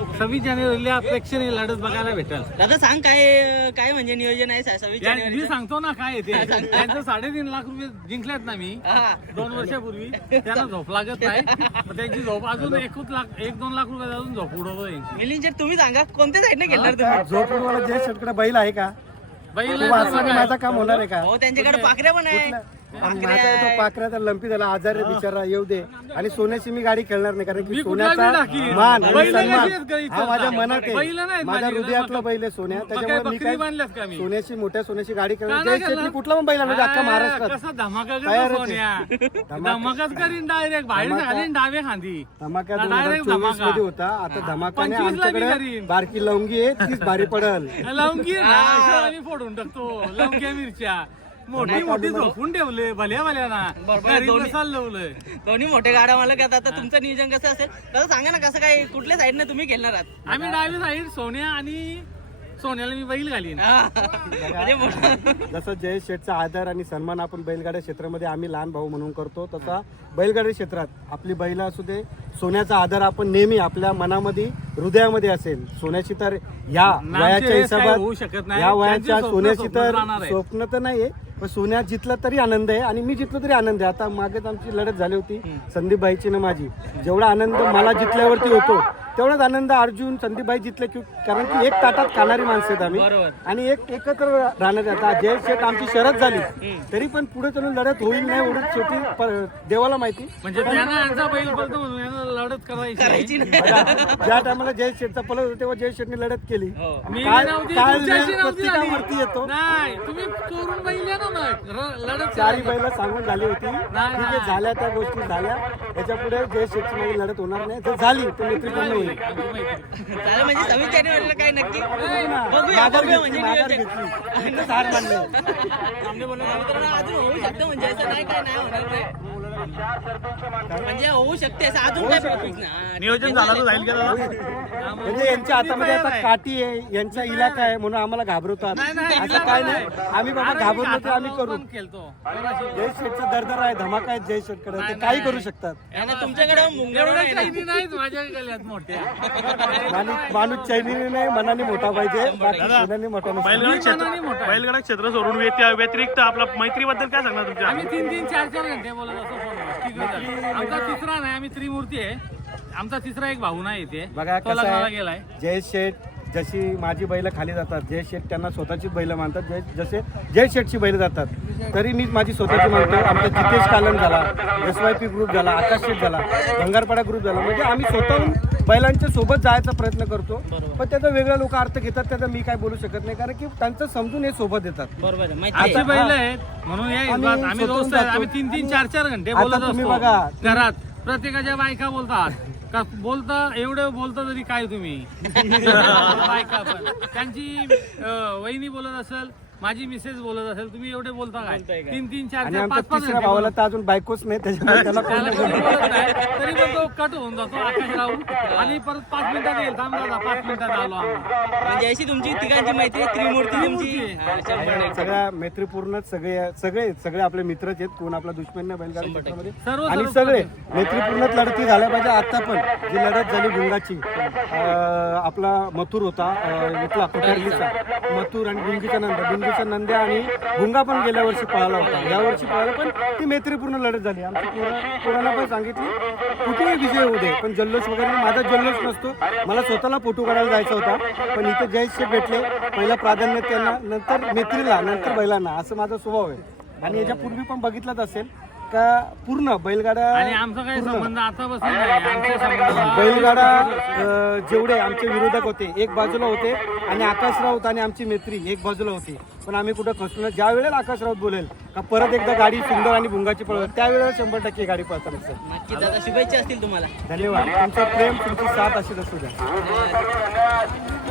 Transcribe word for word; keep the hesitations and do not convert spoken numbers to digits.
सव्वीस जानेवारीला प्रेक्षणीय लढत बघायला भेटेल. दादा सांग काय काय म्हणजे नियोजन आहे सव्वीस मी जानेवारी? सांगतो ना काय येते. त्यांचं साडेतीन लाख रुपये जिंकल्यात ना मी दोन वर्षापूर्वी. त्यांना झोप लागत नाही, त्यांची झोप अजून एकूच लाख एक दोन लाख रुपये अजून झोप उडवतो. मिलिंद शेट तुम्ही सांगा कोणत्या साईडने घेणार तुम्ही? झोपून मला जय शेटकडे बैल आहे का? बैल माझं काम होणार आहे का? हो त्यांच्याकडे पाखऱ्या पण आहे. माझा तो पाकरा तर लंपी झाला, आजारी बिचारा, येऊ दे. आणि सोन्याची मी गाडी खेळणार नाही, कारण की सोन्याचा मान आणि सन्मान हा माझ्या मनात आहे. माझ्या हृदयातला बैल आहे सोन्या, त्याच्यामुळे मी काय सोन्याची मोठ्या सोन्याची गाडी खेळणार. जय शेट मी कुठला पण बैल आणू अख्खा महाराष्ट्रात धमाका तयार धमाकाच करीन डायरेक्ट बाहेर घालीन डावे खांदी. धमाका दोन हजार चोवीस मध्ये होता. आता धमाकाने आमच्याकडे बारकी लवंगी आहे, तीच भारी पडल. लवंगी आम्ही फोडून टाकतो. लवंग्या मिरच्या मोठी मोठी झोपून ठेवले भल्या भल्या ना. दोन्ही मोठे गाड्या मला का. आता तुमचं नियोजन कसं असेल कसं सांगा ना, कसं काय कुठल्या साईडने तुम्ही खेळणार आहात? आम्ही डावी साईड सोन्या आणि सोन्याला मी बैल घालीन. जसं जय शेठचा आदर आणि सन्मान आपण बैलगाड्या क्षेत्रामध्ये आम्ही लहान भाऊ म्हणून करतो, तसा बैलगाडी क्षेत्रात आपली बैल असू दे, सोन्याचा आदर आपण नेहमी आपल्या मनामध्ये हृदयामध्ये असेल. सोन्याची तर या वयाच्या हिशोबात या वयाच्या सोन्याची तर स्वप्न तर नाहीये, पण सोन्या जितला तरी आनंद आहे आणि मी जितलो तरी आनंद आहे. आता मागेच आमची लढत झाली होती संदीप भाईची ना माझी. जेवढा आनंद मला जितल्यावरती होतो तेवढाच आनंद अर्जुन संदीप भाई जितले, कारण की एक ताटात खाणारी माणसं आहेत आम्ही आणि एक एकत्र राहणार. आता जय शेठ आमची शरद झाली तरी पण पुढे चालून लढत होईल नाही एवढं शेवटी देवाला माहिती. म्हणजे बैल लढत करायची. ज्या टायमाला जय शेठचा पलट होता तेव्हा जय शेठने लढत केली. प्रत्येकावरती येतो. तुम्ही चोरून बैल लढत चारी बैला सांगून झाली होती. ठीक आहे, झाल्या त्या गोष्टी झाल्या. त्याच्या पुढे जय शेठची माझी लढत होणार नाही. जर झाली तर मैत्रीपूर्ण होईल. म्हणजे सव्वीस जानेवारीला काय नक्की माघार घेतली माघार घेतली हार मानले. अजून होऊ शकतं म्हणजे असं नाही काय नाही होणार नाही. म्हणजे होऊ शकते असं अजून काय नियोजन झालं तर जाईल का? म्हणजे यांच्या हातामध्ये आता काठी आहे, यांचा इलाका आहे म्हणून आम्हाला घाबरवतात. असं काय नाही, आम्ही बाबा घाबरलो तर आम्ही करू. जय शेठचा दरदर आहे, धमाका आहे जय शेठकडे, ते काही करू शकतात. तुमच्याकडे माणूस चैनीने नाही मनाने मोठा पाहिजे, बाकी मोठा नसतो. बैलगाडा क्षेत्र सोडून व्यतिरिक्त आपला मैत्रीबद्दल काय सांगणार तुमच्या? आम्ही तीन तीन चार चार घंटे बोलत असतो. आमचा तिसरा नाही, आम्ही त्रिमूर्ती आहे. आमचा तिसरा एक भाऊ नाही येते बघा कसं आहे. गेलाय जय शेठ जशी माझी बैल खाली जातात, जय शेठ त्यांना स्वतःची बैल मानतात. जय जसे जय शेठची बैल जातात तरी मी माझी स्वतःची मानतो. आमचा जितेश कालन झाला, एस वाय पी ग्रुप झाला, आकाश शेठ झाला, भंगारपाडा ग्रुप झाला. म्हणजे आम्ही स्वतःहून बैलांच्या सोबत जायचा प्रयत्न करतो. पण त्याचा वेगळा लोक अर्थ घेतात, त्याचा मी काय बोलू शकत नाही, कारण की त्यांचं समजून हे सोबत येतात. आमची बैल आहेत म्हणून आम्ही दोस्त आहेत. आम्ही तीन तीन चार चार घंटे बोलत तुम्ही असतो बघा घरात. प्रत्येकाच्या बायका बोलतात का, बोलता एवढं बोलता तरी काय तुम्ही बायका पण त्यांची वहिनी बोलत असेल, माझी मिसेस बोलत असेल, तुम्ही एवढे बोलता काय? तीन तीन चार चार पाच पाच तिसऱ्या भावाला तर अजून बायकोच नाही, त्याच्यामुळे त्याला कोण नाही बोलत. तरी पण तो कट होऊन जातो आकाश राहून आणि परत पाच मिनिटात येईल. थांब दादा पाच मिनिटात आलो आम्ही. म्हणजे अशी तुमची तिघांची मैत्री त्रिमूर्ती तुमची सगळ्या मैत्रीपूर्णच सगळे सगळे सगळे आपले मित्रच आहेत. कोण आपला दुश्मन नाही बैलगाडी क्षेत्रामध्ये. सर्व आणि सगळे मैत्रीपूर्णच लढती झाल्या पाहिजे. आता पण जी लढत झाली गुंगाची, आपला मथुर होता इथला कुठारलीचा मथुर आणि गुंगीचा नंदा, गुंगीचा नंद्या आणि गुंगा पण गेल्या वर्षी पळाला होता, या वर्षी पळाला, पण ती मैत्रीपूर्ण लढत झाली. आमची पोरांना पण सांगितली कुठेही विजय होऊ दे, पण जल्लोष वगैरे माझा जल्लोष नसतो. मला स्वतःला फोटो काढायला जायचा होता, पण इथे जय शेठ भेटले. पहिला प्राधान्य त्यांना, नंतर मैत्रीला, नंतर बैलांना, असं माझा स्वभाव आहे. आणि याच्या पूर्वी पण बघितलंच असेल का पूर्ण बैलगाडा आणि आमचा काही संबंध आता बसून नाही. आमचे संबंध बैलगाडा जेवढे आमचे विरोधक होते एक बाजूला होते आणि आकाश राऊत आणि आमची मैत्री एक बाजूला होती. पण आम्ही कुठं खचलो. ज्या वेळेला आकाश राऊत बोलेल का परत एकदा गाडी सुंदर आणि भुंगाची पळवत, त्यावेळेला शंभर टक्के गाडी पळतात. नक्की दादा, शुभेच्छा असतील तुम्हाला. धन्यवाद. तुमचं प्रेम तुमची साथ अशीच असू द्या.